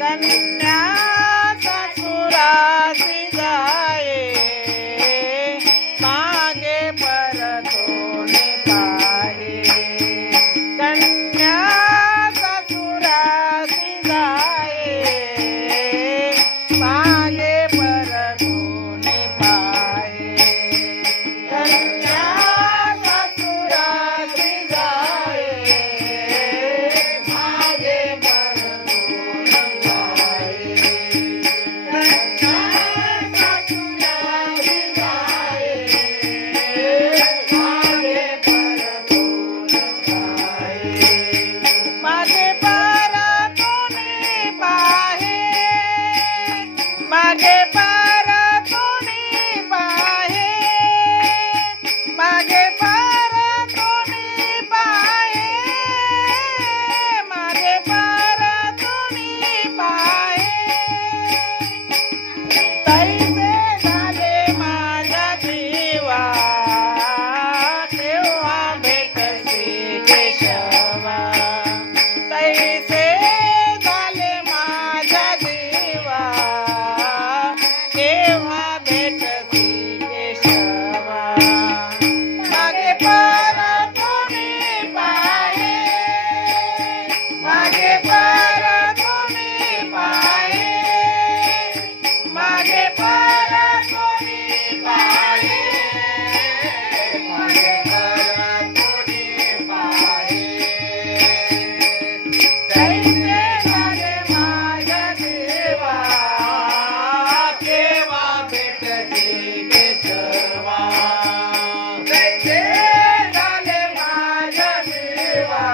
कन्या ससुरासी जाए मागे परतून पाहे कन्या ससुरासी जाए मागे परतून पाहे कन्या ससुरासी जाए मागे परतून पाहे कन्या ससुरासी जाए मागे परतून पाहे मागे परतून पाहे मागे परतून पाहे मागे परतून पाहे मागे परतून पाहे तैसे झाले माझ्या जीवा तेव्हा भेटसी केशवा तैसे झाले माझ्या जीवा तेव्हा भेटसी केशवा मागे परतून पाहे मागे परतून पाहे मागे परतून पाहे मागे परतून पाहे तैसे झाले माझ्या देवा केव्हा भेटते केशवा तैसे झाले माझ्या देवा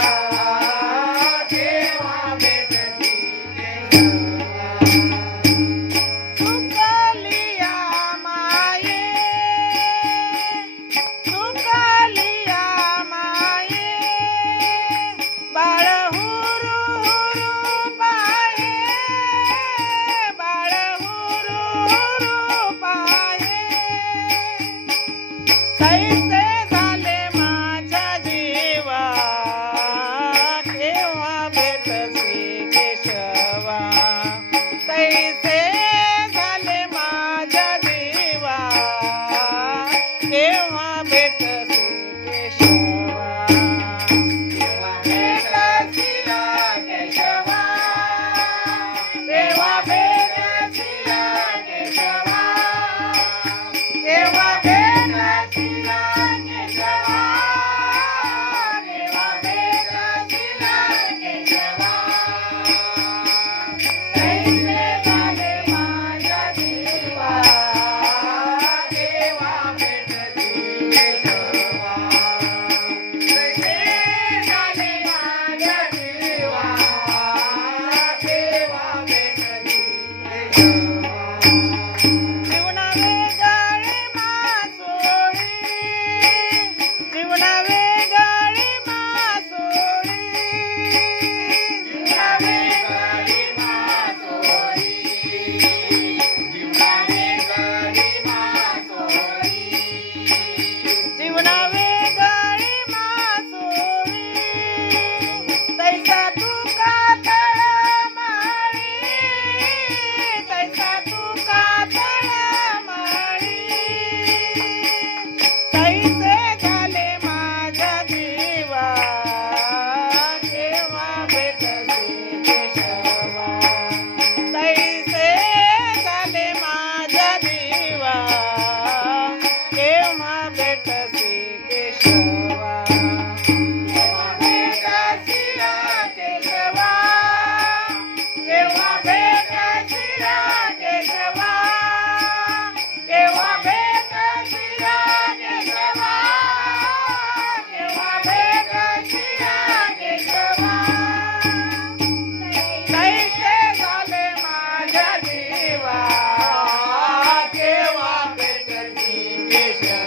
केव्हा भेटते केशवा सुकलिया माये सुकलिया माये बाळ हुरू हुरू पाहे बाळ हुरू हुरू पाहे तैसे झाले माझ्या जीवा केव्हा भेटसी केशवा तैसे झाले माझ्या जीवा केव्हा भेटसी केशवा केव्हा भेटसी केशवा केव्हा भेटसी केशवा केव्हा भेटसी केशवा केव्हा भेटसी केशवा तैसे झाले माझ्या जीवा केव्हा भेटसी केशवा तैसे झाले माझ्या जीवा केव्हा भेटसी केशवा जीवना वेगाळी मासोळी जीवना वेगाळी मासोळी जीवना वेगाळी मासोळी जीवना वेगाळी मासोळी जीवना वेगाळी मासोळी तैसा तुका तळमाळी तैसा तुका तळमाळी तैसे झाले माझ्या जीवा केव्हा भेटसी केशवा तैसे झाले माझ्या जीवा केव्हा भेटसी केशवा केव्हा भेटसी केशवा केव्हा भेटसी केशवा केव्हा भेटसी केशवा केव्हा भेटसी केशवा तैसे झाले माझ्या जीवा केव्हा भेटसी केशवा